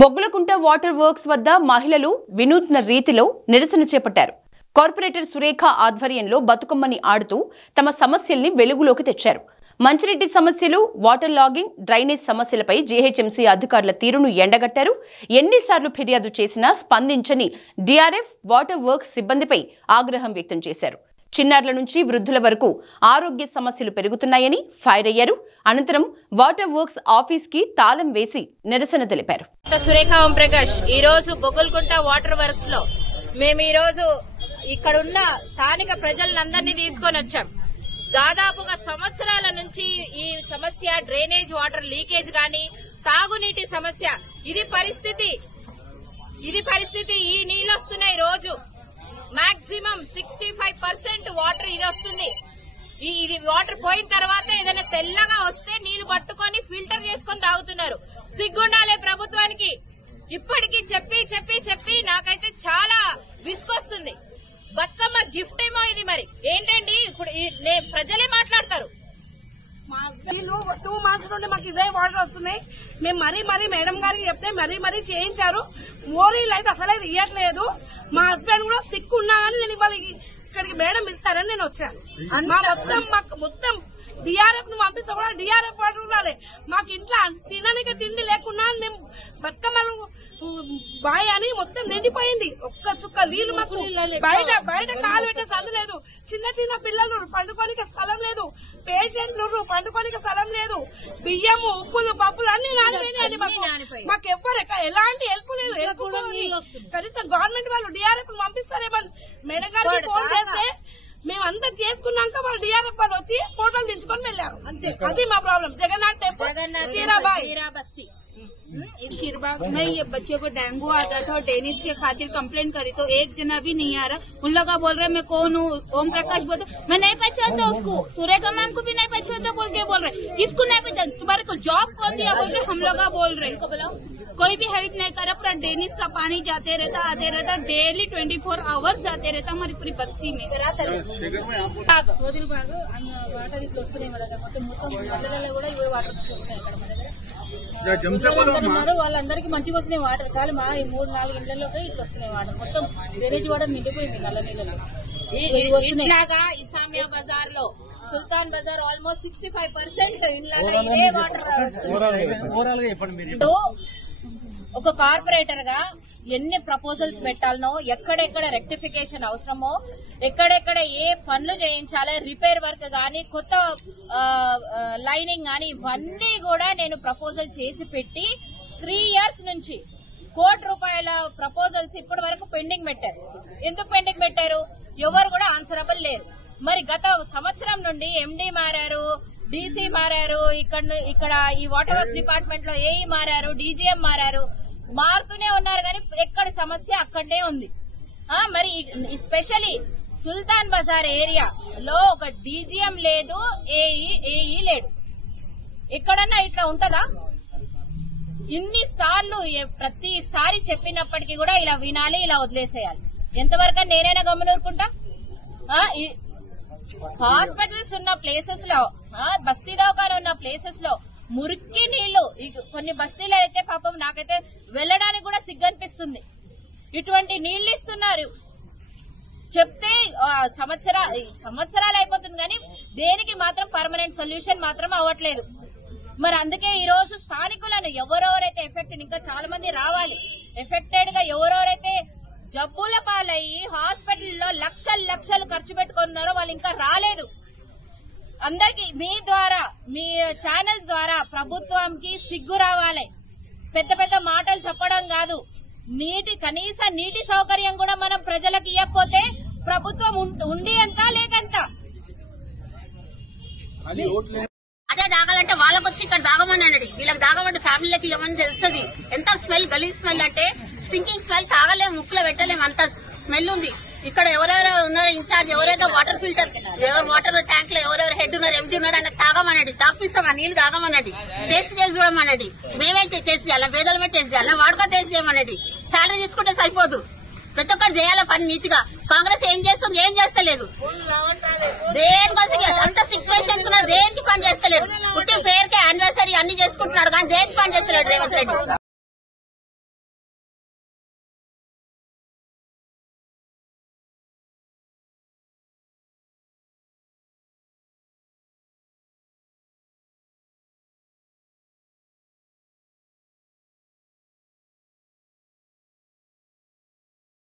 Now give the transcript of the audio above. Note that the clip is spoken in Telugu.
బొగ్గులకుంట వాటర్ వర్క్స్ వద్ద మహిళలు వినూత్న రీతిలో నిరసన చేపట్టారు. కార్పొరేటర్ సురేఖ ఆధ్వర్యంలో బతుకమ్మని ఆడుతూ తమ సమస్యల్ని వెలుగులోకి తెచ్చారు. మంచినీటి సమస్యలు, వాటర్ లాగింగ్, డ్రైనేజ్ సమస్యలపై జీహెచ్ఎంసీ అధికారుల తీరును ఎండగట్టారు. ఎన్నిసార్లు ఫిర్యాదు చేసినా స్పందించని డీఆర్ఎఫ్, వాటర్ వర్క్స్ సిబ్బందిపై ఆగ్రహం వ్యక్తం చేశారు. చిన్నారుల నుంచి వృద్ధుల వరకు ఆరోగ్య సమస్యలు పెరుగుతున్నాయని ఫైర్ అయ్యారు. అనంతరం వాటర్ వర్క్స్ ఆఫీస్ కి తాళం వేసి నిరసన తెలిపారు. సురేఖ ఓంప్రకాష్ ఈ రోజు బొగ్గులకుంట వాటర్ వర్క్స్ లో మేము ఈ రోజు ఇక్కడున్న స్థానిక ప్రజలందరినీ తీసుకొని వచ్చాం. దాదాపుగా సంవత్సరాల నుంచి ఈ సమస్య డ్రైనేజ్ వాటర్ లీకేజ్ గాని, తాగునీటి సమస్య, ఇది పరిస్థితి. ఈ నీళ్లు వస్తున్నాయి. రోజు మాక్సిమం 65% వాటర్ ఇది వస్తుంది. ఇది వాటర్ పోయిన తర్వాత ఏదైనా తెల్లగా వస్తే నీళ్లు పట్టుకొని ఫిల్టర్ చేసుకొని తాగుతున్నారు. సిగ్గుండాలే ప్రభుత్వానికి. ఇప్పటికీ చెప్పి నాకైతే చాలా విసుకొస్తుంది. బతుకమ్మ గిఫ్ట్ ఏమో ఇది. మరి ఏంటండి ఇప్పుడు ప్రజలే మాట్లాడతారు. 2 months నుండి మాకు ఇదే వాటర్ వస్తున్నాయి. మేము మరీ మేడం గారికి చెప్తే మరీ చేయించారు. మోరీలు అయితే అసలే ఇయ్యట్లేదు. మా హస్బెండ్ కూడా సిక్ ఉన్నా కానీ నేను ఇవాళ ఇక్కడికి మేడం పిలిచారని నేను వచ్చాను. మొత్తం డిఆర్ఎఫ్ ను పంపిస్తే కూడా డిఆర్ఎఫ్ వాటర్ ఉండాలి. మాకు ఇంట్లో తినడానికి తిండి లేకున్నా మేము బతుకమ్మలు బాయ్ అని మొత్తం నిండిపోయింది. ఒక్క చుక్క నీళ్లు మాకు బయట కాలు పెట్టే స్థలం లేదు. చిన్న పిల్లలు పండుకోనికి స్థలం లేదు. పేషెంట్లు పండుకోనికి స్థలం లేదు. బియ్యము, ఉప్పులు, పప్పులు అన్ని నానిపోయినాయండి. మాకు ఎవ్వరు ఎలాంటి హెల్ప్ లేదు. కనీసం గవర్నమెంట్ వాళ్ళు డిఆర్ఎఫ్ పంపిస్తారేమో. మేడం గారికి ఫోన్ చేస్తే మేమంతా చేసుకున్నాక వాళ్ళు డిఆర్ఎఫ్ వాళ్ళు వచ్చి ఫోటోలు దించుకొని వెళ్లారు. అంతే. అది మా ప్రాబ్లం. జగన్నాథ్ టెంపుల్, చీరాబస్తి शीरबाग में ये बच्चे को डेंगू आता था और डेनिस के खातिर कंप्लेंट करी तो एक जना भी नहीं आ रहा. उन लोग बोल रहे मैं कौन हूँ, ओम प्रकाश बोलते मैं नहीं पहचानता उसको, सुरेखा मैम को भी नहीं पहचानता बोल के बोल रहे. किसको नहीं पहचानता, तुम्हारे को जॉब कौन दिया बोल के हम लोग बोल रहे. कोई भी हेल्प नहीं कर रहा. पूरा डेनिस का पानी जाते रहता आते रहता. डेली 24 hours जाते रहता हमारी पूरी बस्ती में. వాటర్ ఇట్లా వస్తున్నాయి. మన దగ్గర మొత్తం మండలాల్లో కూడా ఇవే వాటర్ వస్తున్నాయి. అక్కడ వాళ్ళందరికీ మంచిగా వస్తున్నాయి వాటర్. కానీ మా 3-4 ఇండ్లలోకి ఇట్లా వస్తున్నాయి వాటర్. మొత్తం డ్రైనేజ్ వాటర్ నిండిపోయింది నల్ల నీళ్ళలో. ఇట్లాగా ఇసామియా బజార్ లో, సుల్తాన్ బజార్ ఆల్మోస్ట్ 65% ఇళ్లలో ఇదే వాటర్ వస్తుంది. ఒక కార్పొరేటర్ గా ఎన్ని ప్రపోజల్స్ పెట్టాలనో, ఎక్కడెక్కడ రెక్టిఫికేషన్ అవసరమో, ఎక్కడెక్కడ ఏ పనులు చేయించాలో, రిపేర్ వర్క్ గానీ, కొత్త లైనింగ్ గానీ, ఇవన్నీ కూడా నేను ప్రపోజల్ చేసి పెట్టి 3 years నుంచి ₹1,00,00,000 ప్రపోజల్స్ ఇప్పటి వరకు పెండింగ్ పెట్టారు. ఎందుకు పెండింగ్ పెట్టారు? ఎవరు కూడా ఆన్సరబుల్ లేరు. మరి గత సంవత్సరం నుండి ఎండీ మారారు, డీసీ మారారు, ఇక్కడ ఈ వాటర్ వర్క్స్ డిపార్ట్మెంట్ లో ఏఈ మారారు, డీజీఎం మారారు, మారుతూనే ఉన్నారు. కానీ ఎక్కడ సమస్య అక్కడే ఉంది. మరి స్పెషల్లీ సుల్తాన్ బజార్ ఏరియాలో ఒక డీజీఎం లేదు, ఏఈ లేడు. ఎక్కడన్నా ఇట్లా ఉంటదా? ఇన్నిసార్లు ప్రతిసారి చెప్పినప్పటికీ కూడా ఇలా వినాలి, ఇలా వదిలేసేయాలి. ఎంతవరకు నేనైనా గమనూరుకుంటా? హాస్పిటల్స్ ఉన్న ప్లేసెస్ లో, బస్తీ దవాఖాన ఉన్న ప్లేసెస్ లో మురికి నీళ్లు. కొన్ని బస్తీలో అయితే పాపం నాకైతే వెళ్లడానికి కూడా సిగ్గనిపిస్తుంది. ఇటువంటి నీళ్లు ఇస్తున్నారు. చెప్తే సంవత్సరాలు అయిపోతుంది కానీ దేనికి మాత్రం పర్మనెంట్ సొల్యూషన్ మాత్రం అవ్వట్లేదు. మరి అందుకే ఈ రోజు స్థానికులను ఎవరెవరైతే ఎఫెక్టెడ్, ఇంకా చాలా మంది రావాలి, ఎఫెక్టెడ్ గా ఎవరెవరైతే జబ్బుల పాలయ్యి హాస్పిటల్లో లక్షలు ఖర్చు పెట్టుకున్నారో వాళ్ళు ఇంకా రాలేదు. అందరికి మీ ద్వారా, మీ ఛానల్స్ ద్వారా ప్రభుత్వంకి సిగ్గు రావాలి. పెద్ద మాటలు చెప్పడం కాదు, కనీస నీటి సౌకర్యం కూడా మనం ప్రజలకు ఇవ్వకపోతే ప్రభుత్వం ఉండి ఎంత లేకంత. అదే దాగాలంటే వాళ్ళకి వచ్చి ఇక్కడ దాగమన్నాడు. వీళ్ళకి దాగమంటే ఫ్యామిలీలకి ఏమని తెలుస్తుంది. ఎంత స్మెల్, గలీజ్ స్మెల్ అంటే స్టింకింగ్ స్మెల్. తాగలేము, ముక్కులో పెట్టలేము, అంత స్మెల్ ఉంది. ఇక్కడ ఎవరెవరు ఉన్నారో ఇన్ఛార్జ్, ఎవరైతే వాటర్ ఫిల్టర్, ఎవరు వాటర్ ట్యాంక్ లో ఎవరెవరు హెడ్ ఉన్నారు, ఎంటీ ఉన్నారు అన్న తాగమన్నాడు. తాపిస్తాం, ఆ నీళ్లు తాగమన్నాడు. టేస్ట్ చేసి చూడమన్నాడు. మేమేంటి టేస్ట్ చేయాలా? వేదలమే టేస్ట్ చేయాలా? వాడుకో టేస్ట్ చేయమన్నాడు. శాలరీ తీసుకుంటే సరిపోదు. ప్రతి ఒక్కరు చేయాలా పని నీతిగా. కాంగ్రెస్ ఏం చేస్తుంది? ఏం చేస్తలేదు. దేనికోసం అంత సిచ్యువేషన్స్ దేనికి పని చేస్తలేదు. పుట్టి పేరుకే యానివర్సరీ అన్ని చేసుకుంటున్నాడు కానీ దేనికి పని చేస్తలేడు రేవంత్ రెడ్డి.